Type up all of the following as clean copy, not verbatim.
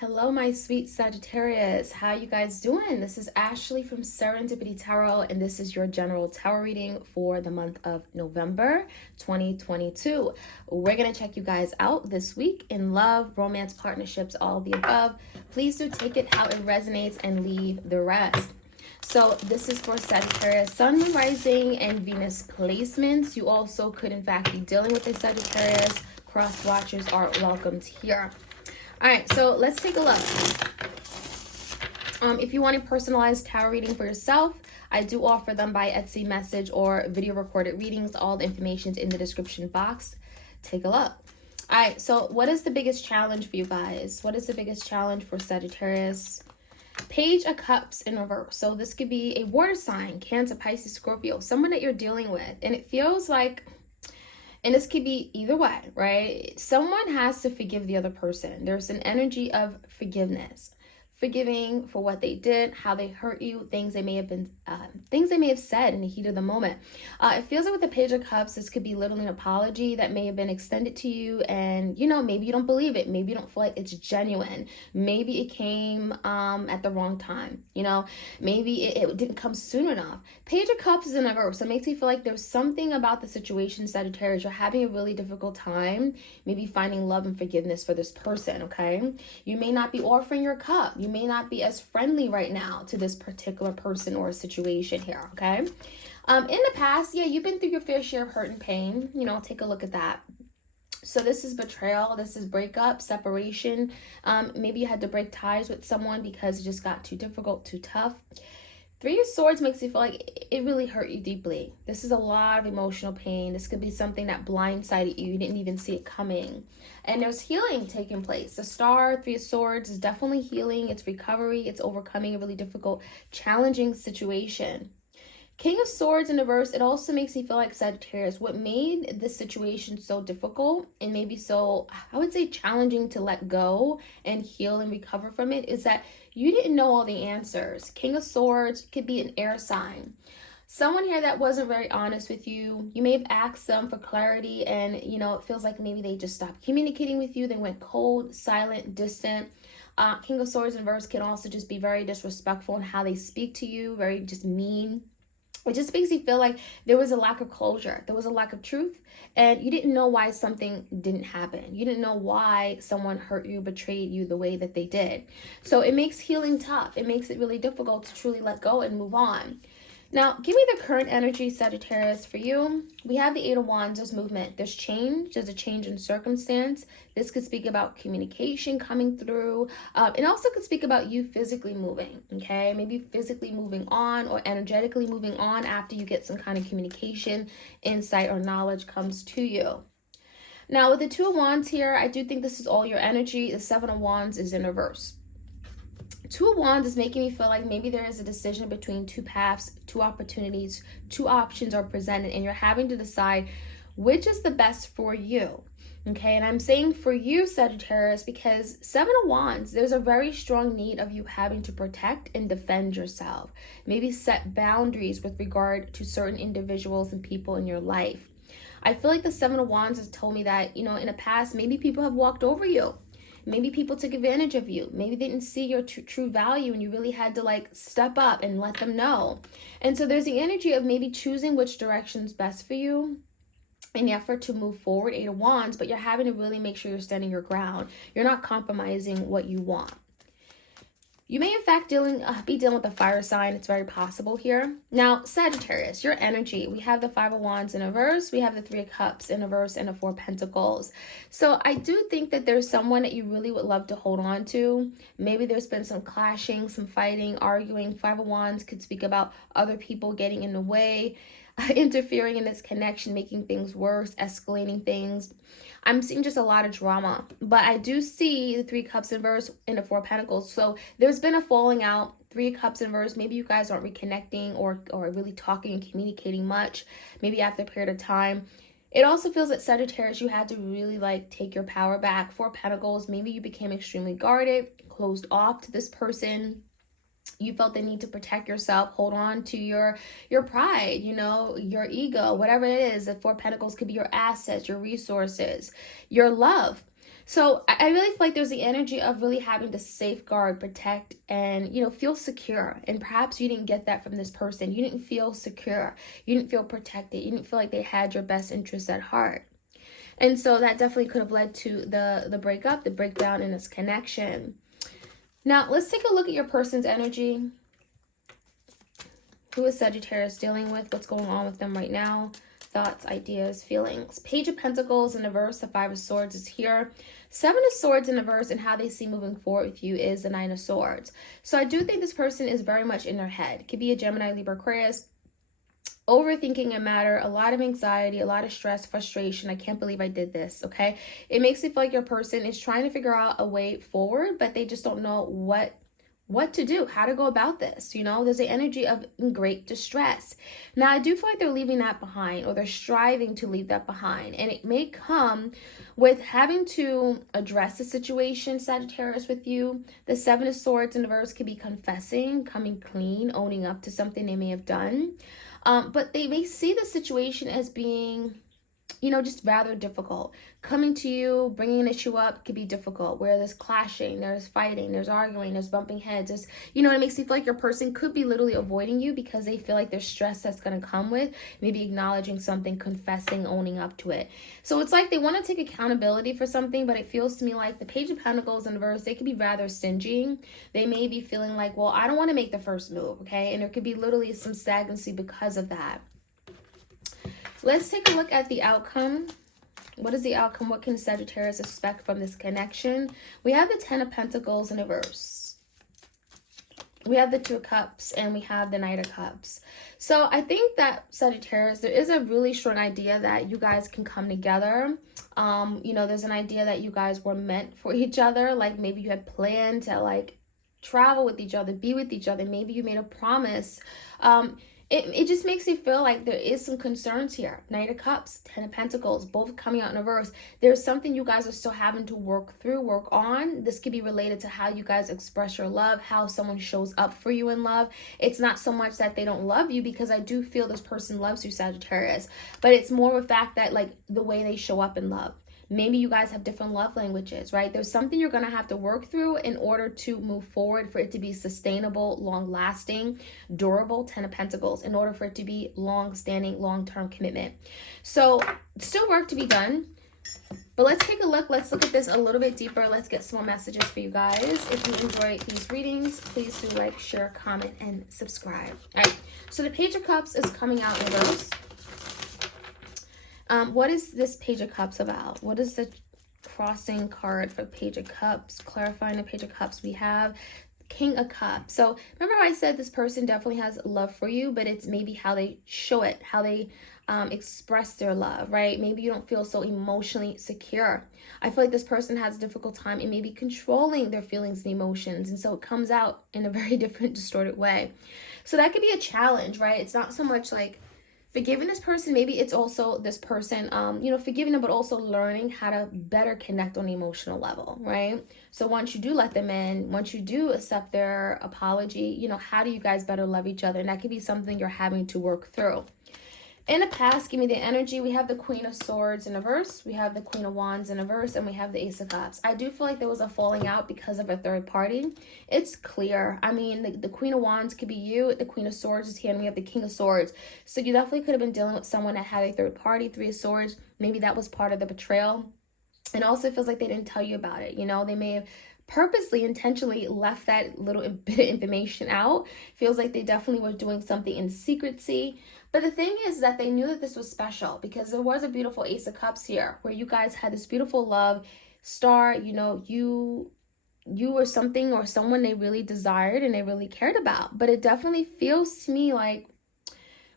Hello, my sweet Sagittarius. How you guys doing? This is Ashley from Serendipity Tarot, and this is your general tarot reading for the month of November 2022. We're going to check you guys out this week in love, romance, partnerships, all of the above. Please do take it how it resonates and leave the rest. So this is for Sagittarius, Sun, Moon, Rising, and Venus placements. You also could, in fact, be dealing with a Sagittarius. Cross watchers are welcomed here. All right, so let's take a look. If you want a personalized tarot reading for yourself, I do offer them by Etsy message or video recorded readings. All the information's in the description box. Take a look. All right, so what is the biggest challenge for you guys? What is the biggest challenge for Sagittarius? Page of Cups in reverse. So this could be a water sign, Cancer, Pisces, Scorpio, someone that you're dealing with. And it feels like, and this could be either way, right? Someone has to forgive the other person. There's an energy of forgiveness, forgiving for what they did, how they hurt you, things they may have been, things they may have said in the heat of the moment. It feels like with the Page of Cups, this could be literally an apology that may have been extended to you, and maybe you don't believe it, maybe you don't feel like it's genuine, maybe it came at the wrong time, maybe it didn't come soon enough. Page of Cups is in reverse, so it makes me feel like there's something about the situation, Sagittarius, you're having a really difficult time, maybe finding love and forgiveness for this person. Okay, you may not be offering your cup, you may not be as friendly right now to this particular person or situation here. Okay, in the past, yeah, you've been through your fair share of hurt and pain. Take a look at that. So this is betrayal, this is breakup, separation. Maybe you had to break ties with someone because it just got too difficult, too tough. Three of Swords makes you feel like it really hurt you deeply. This is a lot of emotional pain. This could be something that blindsided you. You didn't even see it coming. And there's healing taking place. The Star, Three of Swords is definitely healing. It's recovery. It's overcoming a really difficult, challenging situation. King of Swords in reverse, it also makes me feel like, Sagittarius, what made this situation so difficult and maybe so, I would say, challenging to let go and heal and recover from it is that you didn't know all the answers. King of Swords could be an air sign. Someone here that wasn't very honest with you. You may have asked them for clarity and, it feels like maybe they just stopped communicating with you. They went cold, silent, distant. King of Swords in reverse can also just be very disrespectful in how they speak to you, very just mean. It just makes you feel like there was a lack of closure. There was a lack of truth, and you didn't know why something didn't happen. You didn't know why someone hurt you, betrayed you the way that they did. So it makes healing tough. It makes it really difficult to truly let go and move on. Now, give me the current energy, Sagittarius, for you. We have the Eight of Wands. There's movement. There's change. There's a change in circumstance. This could speak about communication coming through. It also could speak about you physically moving, okay? Maybe physically moving on or energetically moving on after you get some kind of communication, insight, or knowledge comes to you. Now, with the Two of Wands here, I do think this is all your energy. The Seven of Wands is in reverse. Two of Wands is making me feel like maybe there is a decision between two paths, two opportunities, two options are presented, and you're having to decide which is the best for you. Okay, and I'm saying for you, Sagittarius, because Seven of Wands, there's a very strong need of you having to protect and defend yourself. Maybe set boundaries with regard to certain individuals and people in your life. I feel like the Seven of Wands has told me that, in the past, maybe people have walked over you. Maybe people took advantage of you. Maybe they didn't see your true value and you really had to step up and let them know. And so there's the energy of maybe choosing which direction is best for you in the effort to move forward, Eight of Wands, but you're having to really make sure you're standing your ground. You're not compromising what you want. You may, in fact, be dealing with a fire sign. It's very possible here. Now, Sagittarius, your energy. We have the Five of Wands in reverse. We have the Three of Cups in reverse and the Four of Pentacles. So I do think that there's someone that you really would love to hold on to. Maybe there's been some clashing, some fighting, arguing. Five of Wands could speak about other people getting in the way, interfering in this connection, making things worse, escalating things. I'm seeing just a lot of drama, but I do see the Three Cups in reverse and the Four of Pentacles. So there's been a falling out. Three Cups in reverse. Maybe you guys aren't reconnecting or really talking and communicating much. Maybe after a period of time. It also feels that Sagittarius, you had to really take your power back. Four of Pentacles. Maybe you became extremely guarded, closed off to this person. You felt the need to protect yourself, hold on to your pride, your ego, whatever it is. The Four of Pentacles could be your assets, your resources, your love. So I really feel like there's the energy of really having to safeguard, protect, and, you know, feel secure. And perhaps you didn't get that from this person. You didn't feel secure. You didn't feel protected. You didn't feel like they had your best interests at heart. And so that definitely could have led to the breakup, the breakdown in this connection. Now, let's take a look at your person's energy. Who is Sagittarius dealing with? What's going on with them right now? Thoughts, ideas, feelings. Page of Pentacles in reverse. The Five of Swords is here. Seven of Swords in reverse, and how they see moving forward with you is the Nine of Swords. So I do think this person is very much in their head. It could be a Gemini, Libra, Aquarius. Overthinking a matter, a lot of anxiety, a lot of stress, frustration. I can't believe I did this, okay? It makes it feel like your person is trying to figure out a way forward, but they just don't know what to do, how to go about this. You know, there's the energy of great distress. Now, I do feel like they're leaving that behind, or they're striving to leave that behind. And it may come with having to address the situation, Sagittarius, with you. The Seven of Swords in reverse could be confessing, coming clean, owning up to something they may have done. But they may see the situation as being, you know, just rather difficult. Coming to you, bringing an issue up could be difficult, where there's clashing, there's fighting, there's arguing, there's bumping heads. There's, you know, it makes you feel like your person could be literally avoiding you because they feel like there's stress that's going to come with maybe acknowledging something, confessing, owning up to it. So it's like they want to take accountability for something, but it feels to me like the Page of Pentacles in reverse, they could be rather stingy. They may be feeling like, well, I don't want to make the first move, okay? And there could be literally some stagnancy because of that. Let's take a look at the outcome. What is the outcome? What can Sagittarius expect from this connection? We have the Ten of Pentacles in reverse. We have the Two of Cups, and we have the Knight of Cups. So I think that Sagittarius, there is a really strong idea that you guys can come together. You know, there's an idea that you guys were meant for each other. Like maybe you had planned to like travel with each other, be with each other. Maybe you made a promise. It just makes me feel like there is some concerns here. Knight of Cups, Ten of Pentacles, both coming out in reverse. There's something you guys are still having to work through, work on. This could be related to how you guys express your love, how someone shows up for you in love. It's not so much that they don't love you, because I do feel this person loves you, Sagittarius. But it's more of a fact that like the way they show up in love. Maybe you guys have different love languages, right? There's something you're going to have to work through in order to move forward, for it to be sustainable, long-lasting, durable. Ten of Pentacles, in order for it to be long-standing, long-term commitment. So still work to be done. But let's take a look. Let's look at this a little bit deeper. Let's get some more messages for you guys. If you enjoy these readings, please do like, share, comment, and subscribe. All right. So the Page of Cups is coming out in reverse. What is this Page of Cups about? What is the crossing card for Page of Cups? Clarifying the Page of Cups, we have King of Cups. So remember how I said this person definitely has love for you, but it's maybe how they show it, how they express their love, right? Maybe you don't feel so emotionally secure. I feel like this person has a difficult time in maybe controlling their feelings and emotions, and so it comes out in a very different, distorted way. So that could be a challenge, right? It's not so much like forgiving this person. Maybe it's also this person, you know, forgiving them, but also learning how to better connect on the emotional level, right? So once you do let them in, once you do accept their apology, you know, how do you guys better love each other? And that could be something you're having to work through. In the past, give me the energy. We have the Queen of Swords in reverse. We have the Queen of Wands in reverse. And we have the Ace of Cups. I do feel like there was a falling out because of a third party. It's clear. I mean, the Queen of Wands could be you. The Queen of Swords is here. And we have the King of Swords. So you definitely could have been dealing with someone that had a third party. Three of Swords. Maybe that was part of the betrayal. And also it feels like they didn't tell you about it. You know, they may have purposely, intentionally left that little bit of information out. Feels like they definitely were doing something in secrecy. But the thing is that they knew that this was special, because there was a beautiful Ace of Cups here where you guys had this beautiful love star. You know, you were something or someone they really desired and they really cared about. But it definitely feels to me like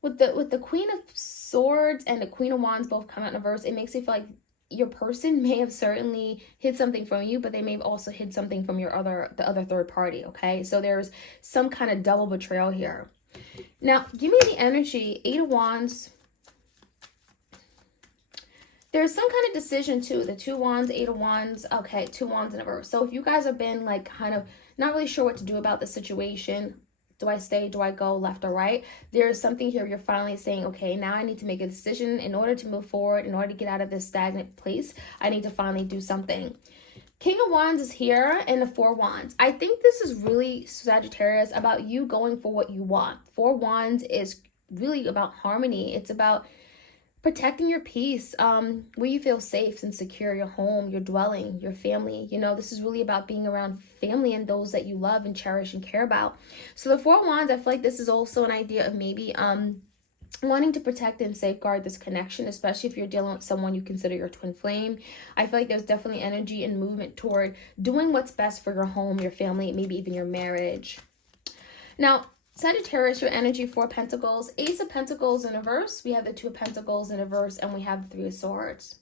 with the Queen of Swords and the Queen of Wands both come out in reverse, it makes me feel like your person may have certainly hid something from you, but they may have also hid something from the other third party, okay? So there's some kind of double betrayal here. Now, give me the energy. Eight of Wands. There's some kind of decision too. The Two Wands, Eight of Wands. Okay, Two Wands in reverse. So if you guys have been like kind of not really sure what to do about the situation, Do I stay? Do I go left or right? There's something here you're finally saying, okay, now I need to make a decision in order to move forward, in order to get out of this stagnant place. I need to finally do something. King of Wands is here and the Four Wands. I think this is really, Sagittarius, about you going for what you want. Four Wands is really about harmony. It's about protecting your peace, where you feel safe and secure, your home, your dwelling, your family. You know, this is really about being around family and those that you love and cherish and care about. So the Four Wands, I feel like this is also an idea of maybe wanting to protect and safeguard this connection, especially if you're dealing with someone you consider your twin flame. I feel like there's definitely energy and movement toward doing what's best for your home, your family, maybe even your marriage. Now, Sagittarius, your energy, Four Pentacles, Ace of Pentacles in reverse. We have the Two of Pentacles in reverse, and we have the Three of Swords.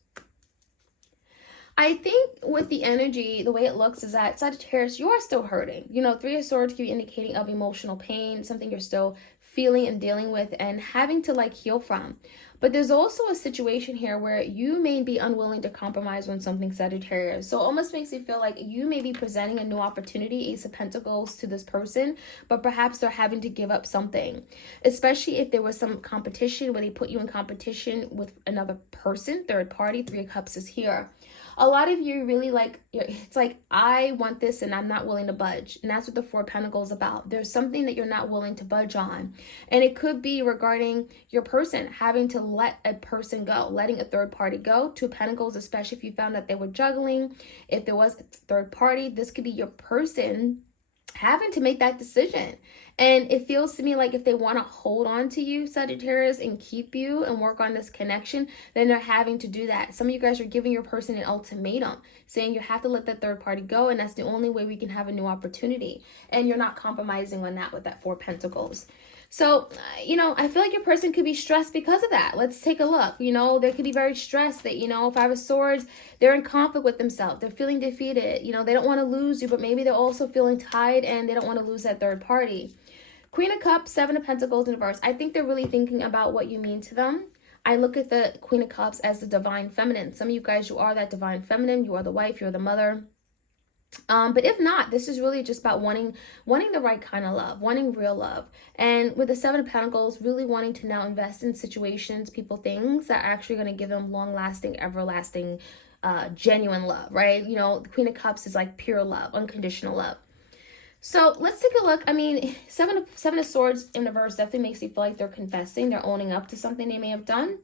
I think with the energy, the way it looks is that Sagittarius, you are still hurting. You know, Three of Swords could be indicating of emotional pain, something you're still feeling and dealing with and having to like heal from. But there's also a situation here where you may be unwilling to compromise on something, Sagittarius. So it almost makes me feel like you may be presenting a new opportunity, Ace of Pentacles, to this person, but perhaps they're having to give up something, especially if there was some competition where they put you in competition with another person, third party. Three of Cups is here. A lot of you really like, it's like, I want this and I'm not willing to budge. And that's what the Four of Pentacles is about. There's something that you're not willing to budge on. And it could be regarding your person, having to let a person go, letting a third party go. Two of Pentacles, especially if you found that they were juggling. If there was a third party, this could be your person having to make that decision. And it feels to me like if they want to hold on to you, Sagittarius, and keep you and work on this connection, then they're having to do that. Some of you guys are giving your person an ultimatum, saying you have to let that third party go, and that's the only way we can have a new opportunity. And you're not compromising on that with that Four of Pentacles. So, you know, I feel like your person could be stressed because of that. Let's take a look. You know, they could be very stressed that, you know, Five of Swords, they're in conflict with themselves. They're feeling defeated. You know, they don't want to lose you, but maybe they're also feeling tied and they don't want to lose that third party. Queen of Cups, Seven of Pentacles in reverse. I think they're really thinking about what you mean to them. I look at the Queen of Cups as the divine feminine. Some of you guys, you are that divine feminine. You are the wife. You're the mother. But if not, this is really just about wanting the right kind of love, wanting real love. And with the Seven of Pentacles, really wanting to now invest in situations, people, things that are actually going to give them long-lasting, everlasting, genuine love, right? You know, the Queen of Cups is like pure love, unconditional love. So let's take a look. I mean, Seven of Swords in reverse definitely makes you feel like they're confessing, they're owning up to something they may have done.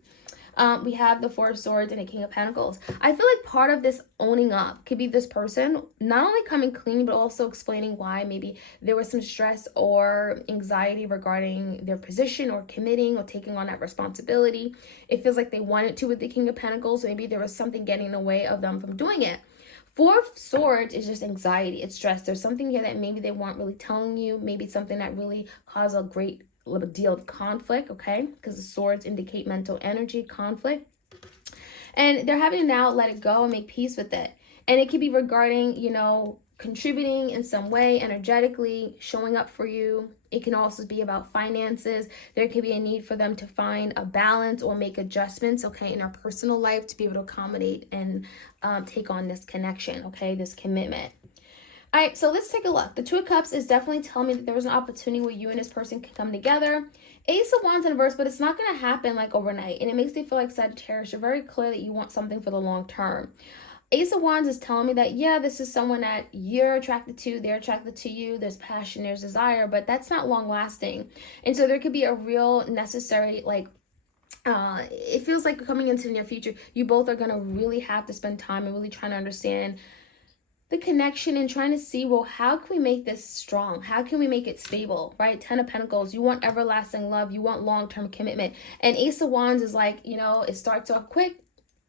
We have the Four of Swords and a King of Pentacles. I feel like part of this owning up could be this person not only coming clean, but also explaining why maybe there was some stress or anxiety regarding their position or committing or taking on that responsibility. It feels like they wanted to with the King of Pentacles. Maybe there was something getting in the way of them from doing it. Four of Swords is just anxiety. It's stress. There's something here that maybe they weren't really telling you. Maybe something that really caused a great little deal of conflict, okay? Because the swords indicate mental energy, conflict. And they're having to now let it go and make peace with it. And it could be regarding, you know, contributing in some way, energetically, showing up for you. It can also be about finances. There could be a need for them to find a balance or make adjustments, okay, in their personal life to be able to accommodate and take on this connection, okay, this commitment. All right, so let's take a look. The Two of Cups is definitely telling me that there was an opportunity where you and this person can come together. Ace of Wands in reverse, but it's not going to happen like overnight. And it makes me feel like, Sagittarius, you're very clear that you want something for the long term. Ace of Wands is telling me that, yeah, this is someone that you're attracted to, they're attracted to you, there's passion, there's desire, but that's not long lasting. And so there could be a real necessary, like, it feels like coming into the near future, you both are going to really have to spend time and really trying to understand the connection and trying to see, well, how can we make this strong? How can we make it stable, right? Ten of Pentacles, you want everlasting love, you want long-term commitment. And Ace of Wands is like, you know, it starts off quick,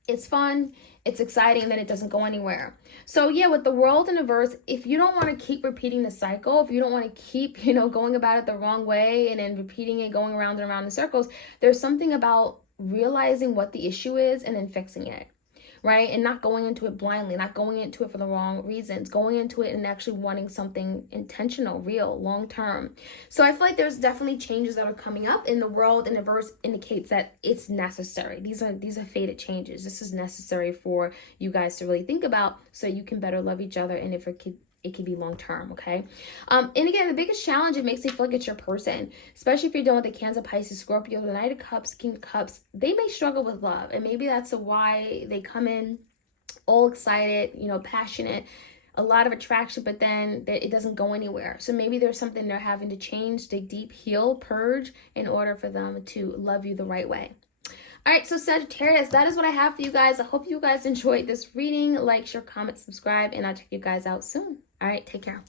it's fun, it's exciting, and then it doesn't go anywhere. So yeah, with the World in reverse, if you don't want to keep repeating the cycle, if you don't want to keep, you know, going about it the wrong way and then repeating it, going around and around in circles, there's something about realizing what the issue is and then fixing it. Right? And not going into it blindly, not going into it for the wrong reasons, going into it and actually wanting something intentional, real, long term. So I feel like there's definitely changes that are coming up, and the World in reverse indicates that it's necessary. These are fated changes. This is necessary for you guys to really think about so you can better love each other and it can be long term, okay? And again, the biggest challenge, it makes me feel like it's your person, especially if you're dealing with the Cancer, Pisces, Scorpio, the Knight of Cups, King of Cups. They may struggle with love, and maybe that's why they come in all excited, you know, passionate, a lot of attraction, but then it doesn't go anywhere. So maybe there's something they're having to change, dig deep, heal, purge in order for them to love you the right way. All right, so Sagittarius, that is what I have for you guys. I hope you guys enjoyed this reading. Like, share, comment, subscribe, and I'll check you guys out soon. All right, take care.